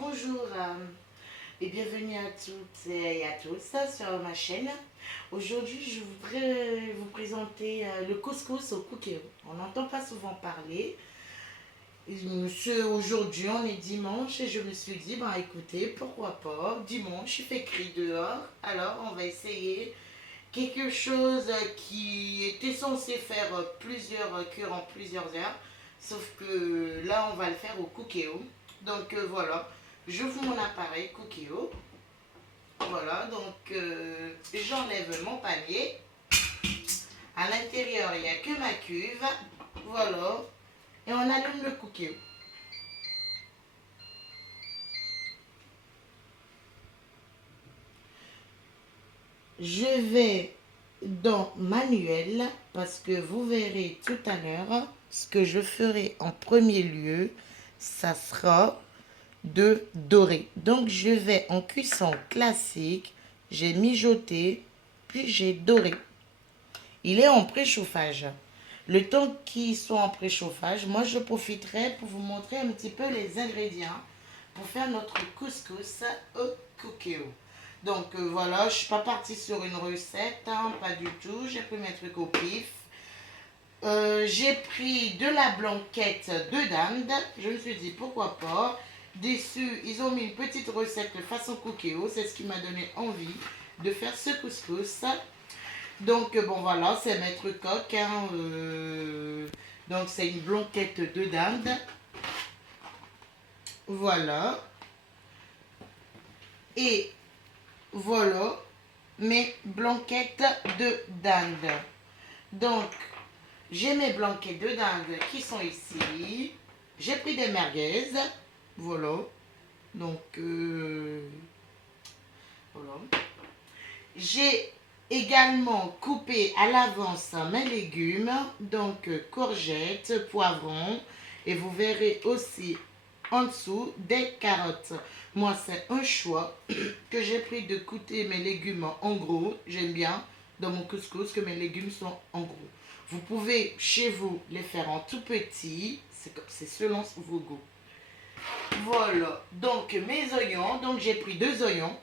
Bonjour et bienvenue à toutes et à tous sur ma chaîne. Aujourd'hui, je voudrais vous présenter le couscous au cookéo. On n'entend pas souvent parler. Aujourd'hui, on est dimanche et je me suis dit, ben écoutez, pourquoi pas, dimanche, il fait gris dehors, alors on va essayer quelque chose qui était censé faire plusieurs cures en plusieurs heures, sauf que là, on va le faire au cookéo. Donc voilà, j'ouvre mon appareil cookéo. Voilà, donc j'enlève mon panier. À l'intérieur, il n'y a que ma cuve. Voilà, et on allume le cookéo. Je vais dans manuel parce que vous verrez tout à l'heure ce que je ferai en premier lieu, ça sera de dorer. Donc je vais en cuisson classique, j'ai mijoté, puis j'ai doré. Il est en préchauffage. Le temps qu'il soit en préchauffage, moi je profiterai pour vous montrer un petit peu les ingrédients pour faire notre couscous au cookéo. Donc voilà, je ne suis pas partie sur une recette, hein, pas du tout. J'ai pris mes trucs au pif. J'ai pris de la blanquette de dinde. Je me suis dit pourquoi pas. Dessus, ils ont mis une petite recette façon cookéo. C'est ce qui m'a donné envie de faire ce couscous. Donc bon voilà, c'est Maître Coq. Hein, donc c'est une blanquette de dinde. Voilà. Et voilà mes blanquettes de dinde. Donc, j'ai mes blanquettes de dinde qui sont ici. J'ai pris des merguez. Voilà. Donc, voilà. J'ai également coupé à l'avance mes légumes. Donc, courgettes, poivrons. Et vous verrez aussi en dessous des carottes. Moi, c'est un choix que j'ai pris de coûter mes légumes en gros. J'aime bien dans mon couscous que mes légumes sont en gros. Vous pouvez chez vous les faire en tout petit, c'est selon vos goûts. Voilà, donc mes oignons, donc j'ai pris 2 oignons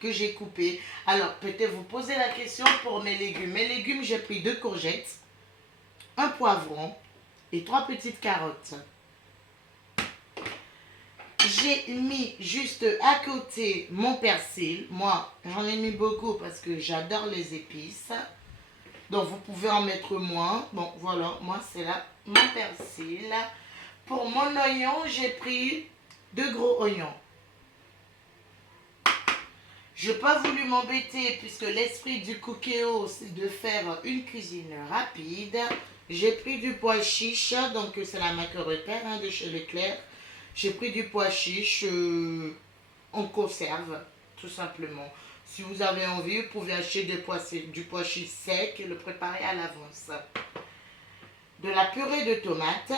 que j'ai coupés. Alors peut-être vous posez la question pour mes légumes. Mes légumes, j'ai pris 2 courgettes, un poivron et 3 petites carottes. J'ai mis juste à côté mon persil. Moi, j'en ai mis beaucoup parce que j'adore les épices. Donc, vous pouvez en mettre moins. Bon, voilà, moi, c'est là mon persil. Pour mon oignon, j'ai pris 2 gros oignons. Je n'ai pas voulu m'embêter puisque l'esprit du cookéo, c'est de faire une cuisine rapide. J'ai pris du pois chiche, donc c'est la marque Repère hein, de chez Leclerc. J'ai pris du pois chiche en conserve, tout simplement. Si vous avez envie, vous pouvez acheter du pois chiche sec et le préparer à l'avance. De la purée de tomates.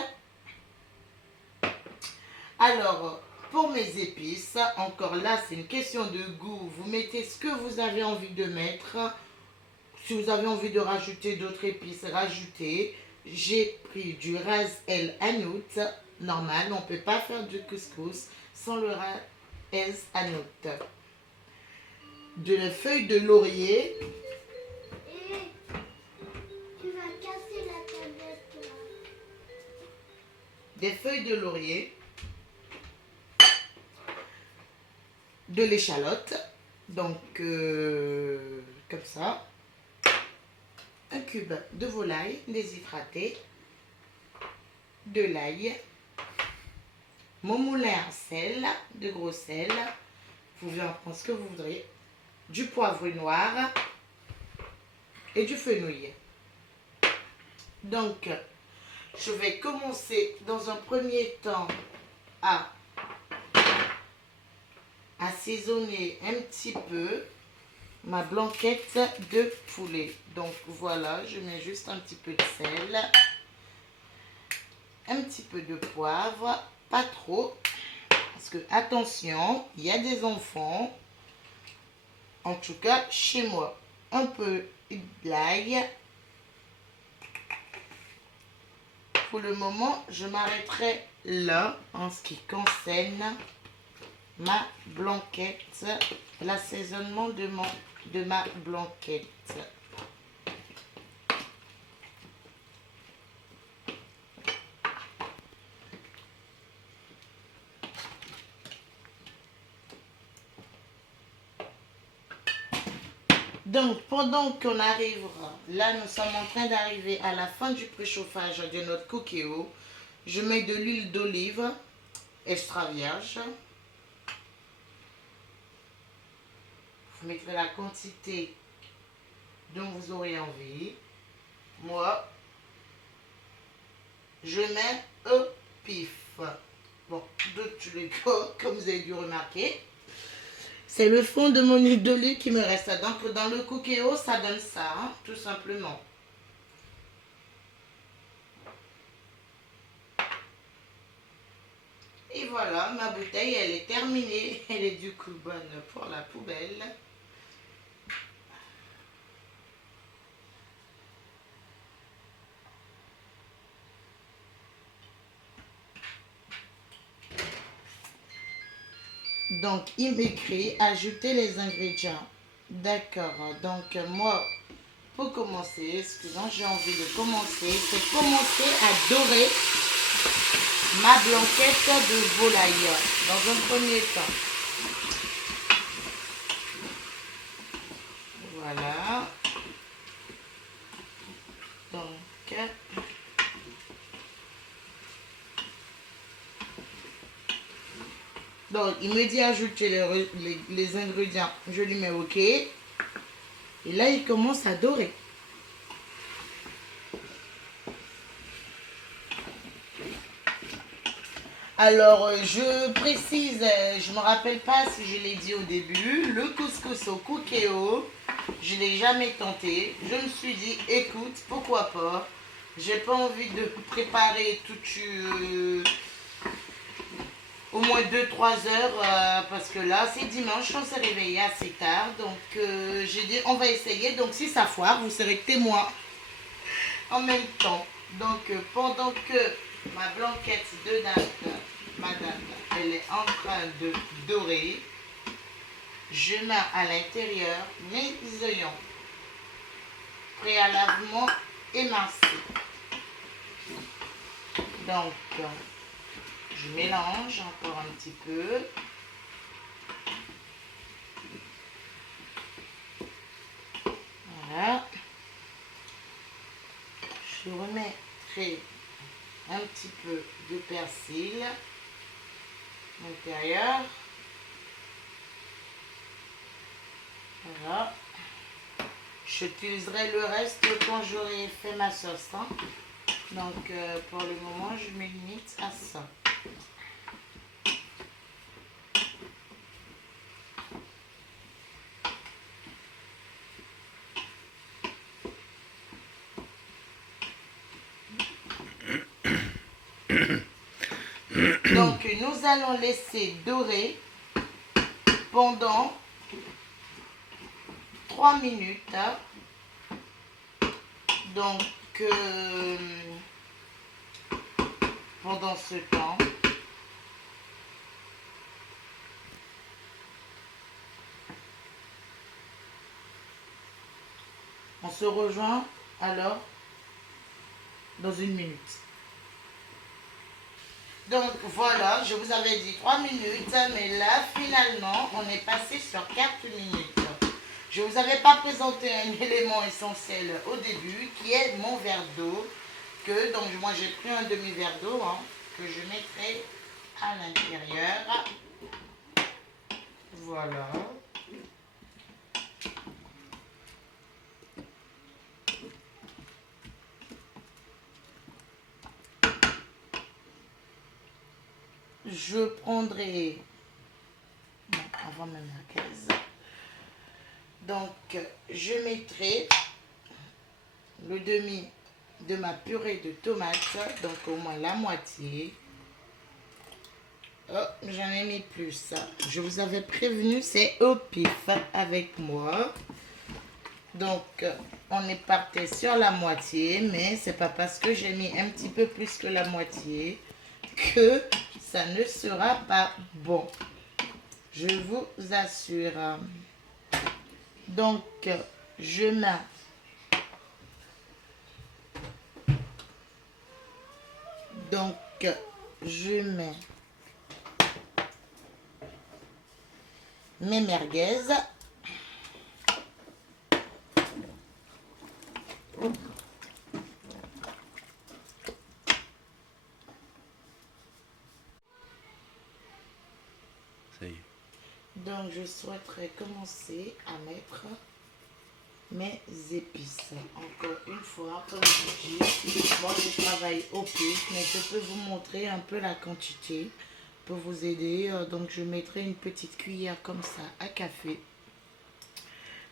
Alors, pour mes épices, encore là, c'est une question de goût. Vous mettez ce que vous avez envie de mettre. Si vous avez envie de rajouter d'autres épices, rajoutez. J'ai pris du ras el hanout normal. On ne peut pas faire du couscous sans le ras el hanout. De la feuille de laurier. Et tu vas casser la tablette là. Des feuilles de laurier. De l'échalote. Donc, comme ça. Un cube de volaille déshydratée. De l'ail. Mon moulin à sel, de gros sel. Vous pouvez en prendre ce que vous voudrez. Du poivre noir et du fenouil. Donc, je vais commencer dans un premier temps à assaisonner un petit peu ma blanquette de poulet. Donc voilà, je mets juste un petit peu de sel, un petit peu de poivre, pas trop, parce que attention, il y a des enfants. En tout cas, chez moi, un peu d'ail. Pour le moment, je m'arrêterai là en ce qui concerne ma blanquette, l'assaisonnement de ma blanquette. Donc, pendant qu'on arrivera, là, nous sommes en train d'arriver à la fin du préchauffage de notre cookéo. Je mets de l'huile d'olive extra vierge. Vous mettrez la quantité dont vous aurez envie. Moi, je mets au pif. Bon, de tous les cas, comme vous avez dû remarquer. C'est le fond de mon huile d'olive qui me reste. Donc, dans le cookéo, ça donne ça, hein, tout simplement. Et voilà, ma bouteille, elle est terminée. Elle est du coup bonne pour la poubelle. Donc, il m'écrit ajouter les ingrédients. D'accord. Donc, moi, pour commencer, excusez-moi, j'ai envie de commencer. C'est commencer à dorer ma blanquette de volaille dans un premier temps. Voilà. Donc, il me dit ajouter les ingrédients. Je lui mets OK. Et là, il commence à dorer. Alors, je précise, je ne me rappelle pas si je l'ai dit au début, le couscous au cookéo, je ne l'ai jamais tenté. Je me suis dit, écoute, pourquoi pas. J'ai pas envie de préparer au moins 2-3 heures parce que là, c'est dimanche, on s'est réveillé assez tard. Donc, j'ai dit, on va essayer. Donc, si ça foire, vous serez témoin en même temps. Donc, pendant que ma blanquette de dinde, madame, elle est en train de dorer, je mets à l'intérieur mes oignons préalablement émincés. Donc, je mélange encore un petit peu. Voilà. Je remettrai un petit peu de persil à l'intérieur. Voilà. J'utiliserai le reste quand j'aurai fait ma sauce. Hein. Donc, pour le moment, je me limite à ça. Donc, nous allons laisser dorer pendant 3 minutes. Donc, pendant ce temps, on se rejoint alors dans 1 minute. Donc voilà, je vous avais dit 3 minutes, mais là finalement on est passé sur 4 minutes. Je ne vous avais pas présenté un élément essentiel au début qui est mon verre d'eau. Donc moi j'ai pris un demi-verre d'eau hein, que je mettrai à l'intérieur. Voilà. Je prendrai, non, avant même la caisse, donc je mettrai le demi de ma purée de tomates, donc au moins la moitié. Oh, j'en ai mis plus. Je vous avais prévenu, c'est au pif avec moi. Donc, on est parti sur la moitié, mais c'est pas parce que j'ai mis un petit peu plus que la moitié que ça ne sera pas bon. je vous assure. Donc, je mets mes merguez. Ça y est. Donc, je souhaiterais commencer à mettre mes épices. Encore une fois, comme je dis, moi je travaille au plus, mais je peux vous montrer un peu la quantité pour vous aider. Donc, je mettrai une petite cuillère comme ça à café.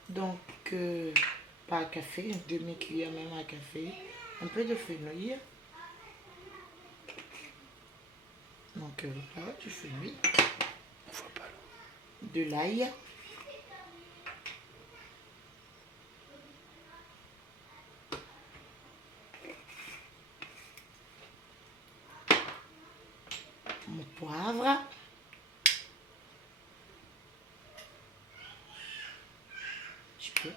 Donc, pas à café, une demi-cuillère même à café. Un peu de fenouil. Donc, voilà, du fenouil. De l'ail. Mon poivre. Je peux.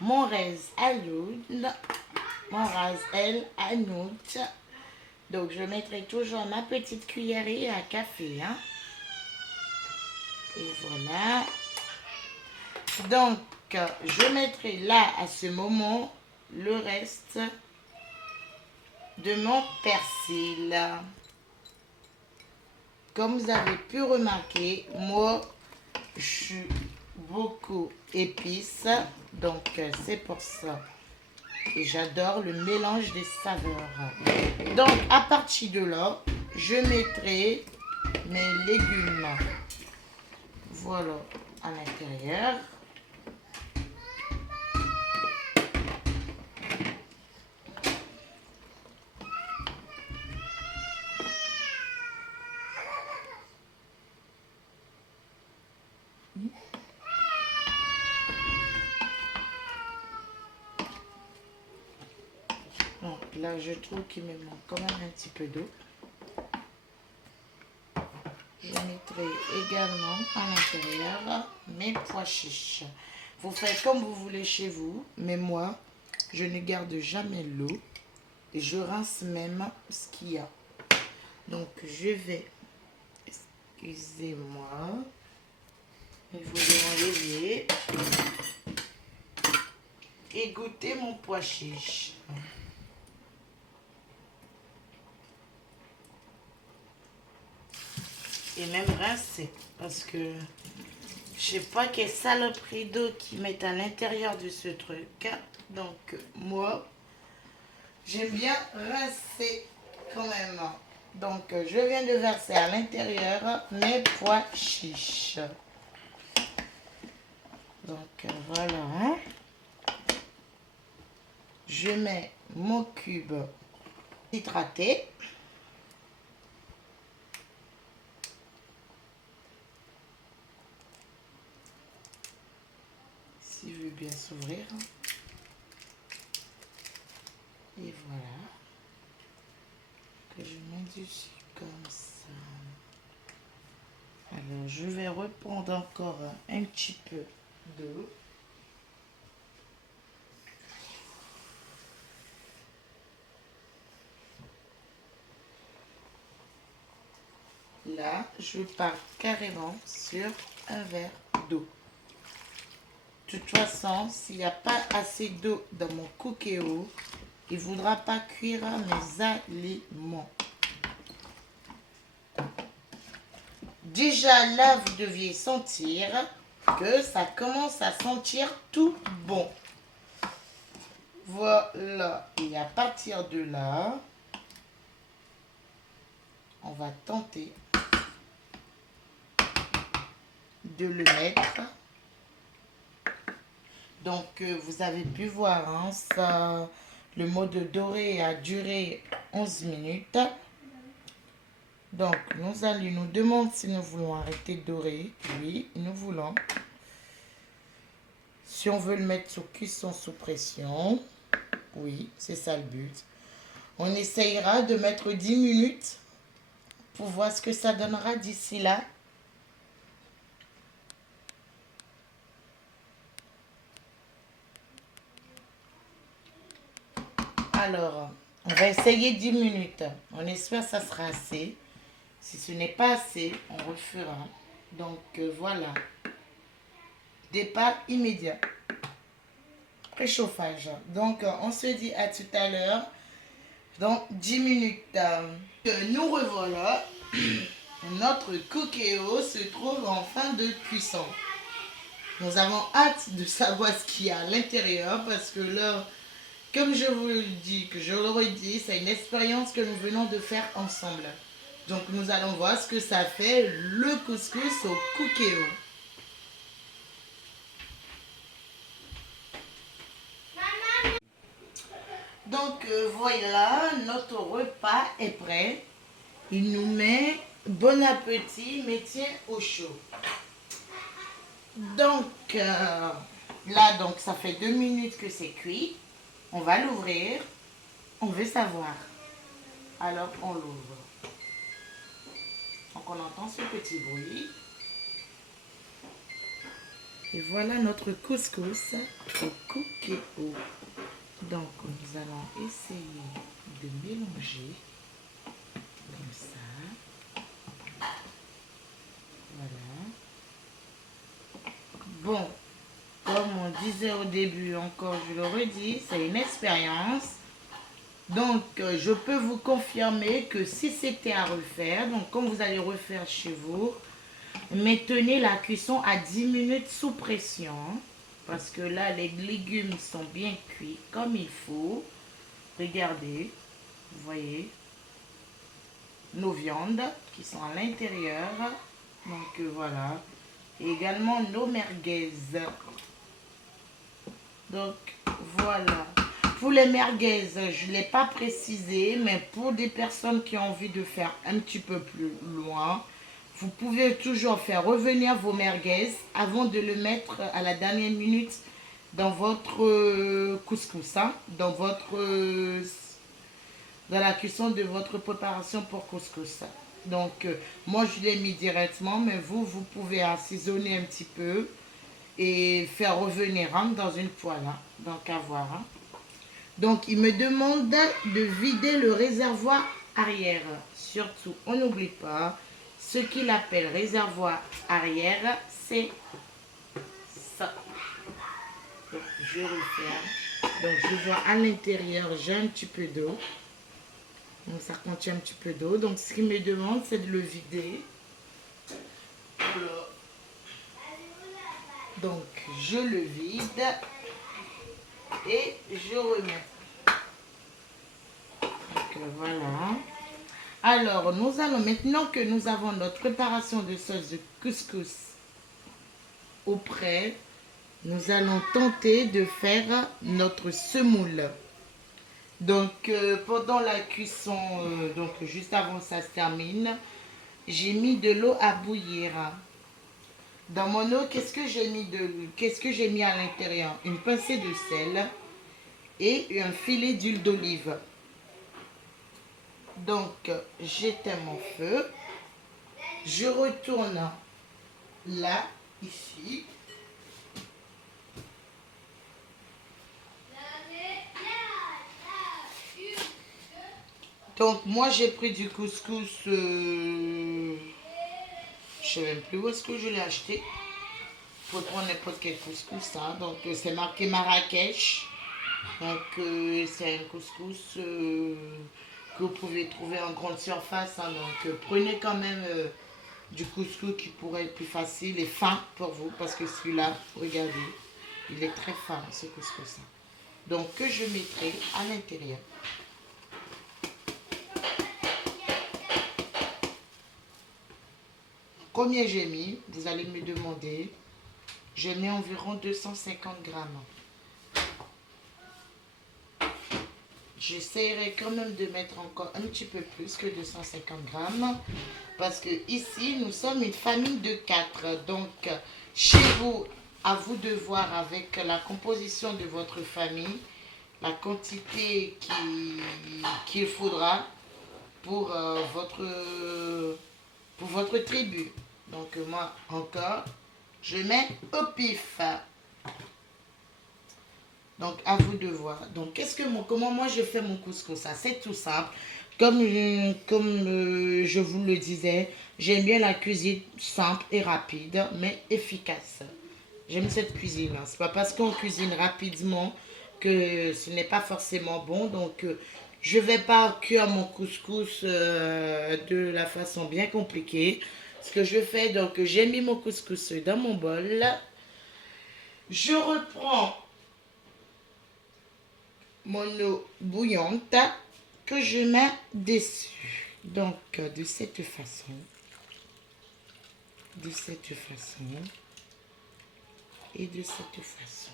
Mon raz hanout. Mon raz el hanout. Donc, je mettrai toujours ma petite cuillerée à café. Hein. Et voilà. Donc, je mettrai là, à ce moment, le reste de mon persil. Comme vous avez pu remarquer, moi, je suis beaucoup épice. Donc, c'est pour ça. Et j'adore le mélange des saveurs. Donc, à partir de là, je mettrai mes légumes. Voilà, à l'intérieur. Donc là, je trouve qu'il me manque quand même un petit peu d'eau. Je mettrai également à l'intérieur mes pois chiches. Vous faites comme vous voulez chez vous, mais moi, je ne garde jamais l'eau et je rince même ce qu'il y a. Donc, je vais, excusez-moi, il faut enlever et goûter mon pois chiche. Et même rincer, parce que je sais pas quelle saloperie d'eau qu'ils mettent à l'intérieur de ce truc. Donc, moi, j'aime bien rincer quand même. Donc, je viens de verser à l'intérieur mes pois chiches. Donc, voilà. Hein. Je mets mon cube hydraté. S'il veut bien s'ouvrir. Et voilà. Que je mets dessus comme ça. Alors, je vais reprendre encore un petit peu d'eau. Là, je pars carrément sur un verre d'eau. De toute façon, s'il n'y a pas assez d'eau dans mon cookéo, il ne voudra pas cuire mes aliments. Déjà là, vous deviez sentir que ça commence à sentir tout bon. Voilà. Et à partir de là, on va tenter de le mettre. Donc, vous avez pu voir, hein, ça, le mode doré a duré 11 minutes. Donc, nous allons nous demander si nous voulons arrêter de dorer. Oui, nous voulons. Si on veut le mettre sous cuisson sous pression, oui, c'est ça le but. On essayera de mettre 10 minutes pour voir ce que ça donnera d'ici là. Alors, on va essayer 10 minutes. On espère que ça sera assez. Si ce n'est pas assez, on refera. Donc, voilà. Départ immédiat. Préchauffage. Donc, on se dit à tout à l'heure. Dans 10 minutes. Nous revoilà. Notre cookéo se trouve en fin de cuisson. Nous avons hâte de savoir ce qu'il y a à l'intérieur parce que là, comme je vous le dis, que je le redis, c'est une expérience que nous venons de faire ensemble. Donc nous allons voir ce que ça fait, le couscous au cookéo. Donc voilà, notre repas est prêt. Il nous met bon appétit, mais tiens au chaud. Donc là, donc ça fait 2 minutes que c'est cuit. On va l'ouvrir. On veut savoir. Alors on l'ouvre. Donc on entend ce petit bruit. Et voilà notre couscous au cookéo. Donc nous allons essayer de mélanger comme ça. Voilà. Bon, comme on disait au début, encore je le redis, c'est une expérience. Donc je peux vous confirmer que si c'était à refaire, donc comme vous allez refaire chez vous, maintenez la cuisson à 10 minutes sous pression. Parce que là, les légumes sont bien cuits comme il faut. Regardez, vous voyez, nos viandes qui sont à l'intérieur. Donc voilà. Et également nos merguez. Donc voilà. Pour les merguez, je ne l'ai pas précisé, mais pour des personnes qui ont envie de faire un petit peu plus loin, vous pouvez toujours faire revenir vos merguez avant de le mettre à la dernière minute dans votre couscous, hein, dans la cuisson de votre préparation pour couscous. Donc, moi, je l'ai mis directement, mais vous pouvez assaisonner un petit peu et faire revenir hein, dans une poêle. Hein, donc, à voir. Hein. Donc, il me demande de vider le réservoir arrière. Surtout, on n'oublie pas, ce qu'il appelle réservoir arrière, c'est ça. Donc, je referme. Donc, je vois à l'intérieur, j'ai un petit peu d'eau. Donc, ça contient un petit peu d'eau. Donc, ce qu'il me demande, c'est de le vider. Donc, je le vide et je remets. Donc, voilà. Alors, nous allons, maintenant que nous avons notre préparation de sauce de couscous au prêt, nous allons tenter de faire notre semoule. Donc, pendant la cuisson, donc juste avant que ça se termine, j'ai mis de l'eau à bouillir. Dans mon eau, qu'est-ce que j'ai mis à l'intérieur? Une pincée de sel et un filet d'huile d'olive. Donc, j'éteins mon feu. Je retourne là, ici. Donc, moi, j'ai pris du couscous. Je ne sais même plus où est-ce que je l'ai acheté. Il faut prendre n'importe quel couscous. Hein. Donc, c'est marqué Marrakech. Donc, c'est un couscous que vous pouvez trouver en grande surface. Hein. Donc, prenez quand même du couscous qui pourrait être plus facile et fin pour vous. Parce que celui-là, regardez, il est très fin, ce couscous. Hein. Donc, que je mettrai à l'intérieur. Combien j'ai mis? Vous allez me demander. J'ai mis environ 250 grammes. J'essaierai quand même de mettre encore un petit peu plus que 250 grammes. Parce que ici, nous sommes une famille de 4. Donc, chez vous, à vous de voir avec la composition de votre famille, la quantité qu'il faudra pour votre tribu. Donc, moi, encore, je mets au pif. Donc, à vous de voir. Donc, comment moi je fais mon couscous? Ça, c'est tout simple. Comme je vous le disais, j'aime bien la cuisine simple et rapide, mais efficace. J'aime cette cuisine. Hein. C'est pas parce qu'on cuisine rapidement que ce n'est pas forcément bon. Donc, je vais pas cuire mon couscous de la façon bien compliquée. Ce que je fais, donc, j'ai mis mon couscous dans mon bol. Je reprends mon eau bouillante que je mets dessus. Donc, de cette façon et de cette façon.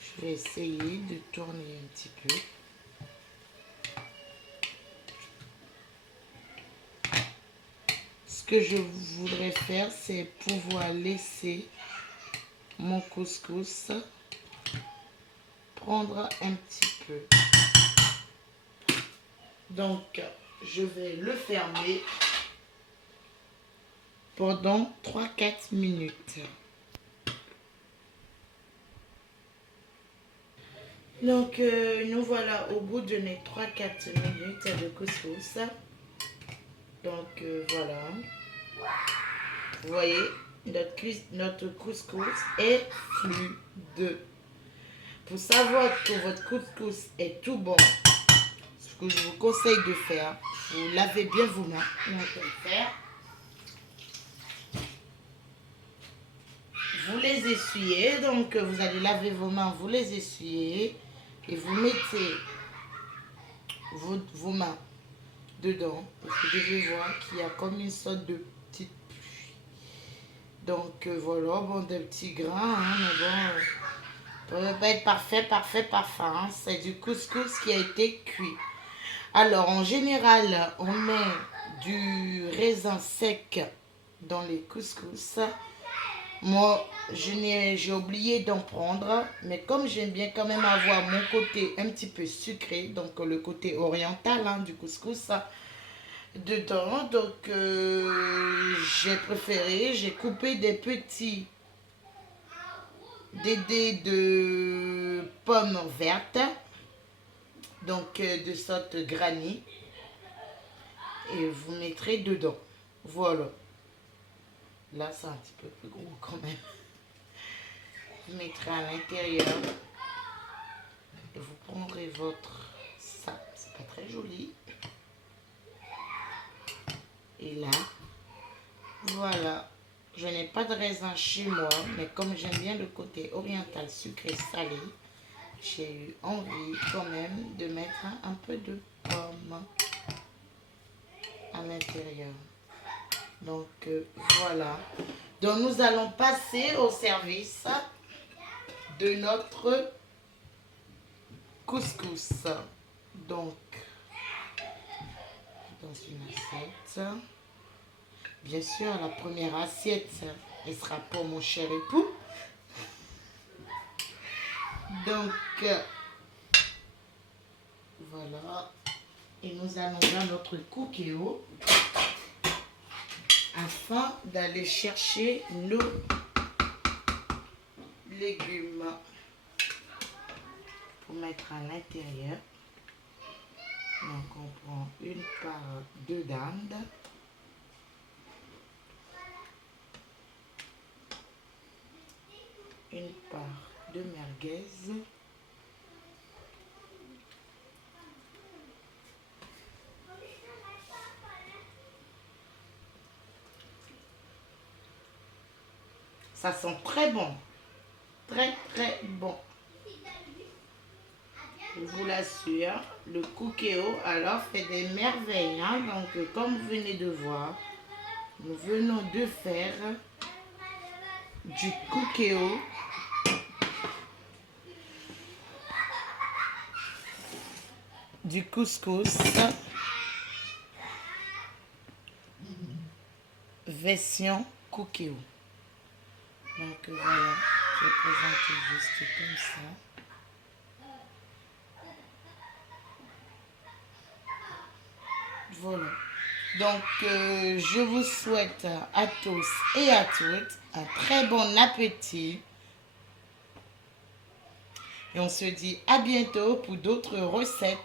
Je vais essayer de tourner un petit peu. Ce que je voudrais faire, c'est pouvoir laisser mon couscous prendre un petit peu. Donc, je vais le fermer pendant 3-4 minutes. Donc, nous voilà au bout de mes 3-4 minutes de couscous. Donc, voilà. Vous voyez, notre couscous est fluide. Pour savoir que votre couscous est tout bon, ce que je vous conseille de faire, vous lavez bien vos mains. Vous les essuyez, donc vous allez laver vos mains, vous les essuyez et vous mettez vos mains dedans. Et vous devez voir qu'il y a comme une sorte de petite pluie. Donc voilà, bon, des petits grains, hein, mais bon, ça ne peut pas être parfait. Hein. C'est du couscous qui a été cuit. Alors, en général, on met du raisin sec dans les couscous. Moi, j'ai oublié d'en prendre, mais comme j'aime bien quand même avoir mon côté un petit peu sucré, donc le côté oriental hein, du couscous dedans, donc j'ai coupé des dés de pommes vertes, donc de sorte granit, et vous mettrez dedans. Voilà. Là, c'est un petit peu plus gros quand même. Vous mettrez à l'intérieur. Et vous prendrez votre... Ça, c'est pas très joli. Et là, voilà. Je n'ai pas de raisin chez moi, mais comme j'aime bien le côté oriental sucré-salé, j'ai eu envie quand même de mettre un peu de pomme à l'intérieur. Donc voilà. Donc nous allons passer au service de notre couscous. Donc dans une assiette. Bien sûr, la première assiette, elle sera pour mon cher époux. Donc voilà. Et nous allons dans notre cookéo afin d'aller chercher nos légumes pour mettre à l'intérieur. Donc on prend une part de dinde, une part de merguez, ça sent très bon, très bon. Je vous l'assure, le cookéo alors fait des merveilles. Hein? Donc comme vous venez de voir, nous venons de faire du cookéo du couscous version cookéo. Donc voilà, je vais présenter juste comme ça. Voilà. Donc, je vous souhaite à tous et à toutes un très bon appétit. Et on se dit à bientôt pour d'autres recettes.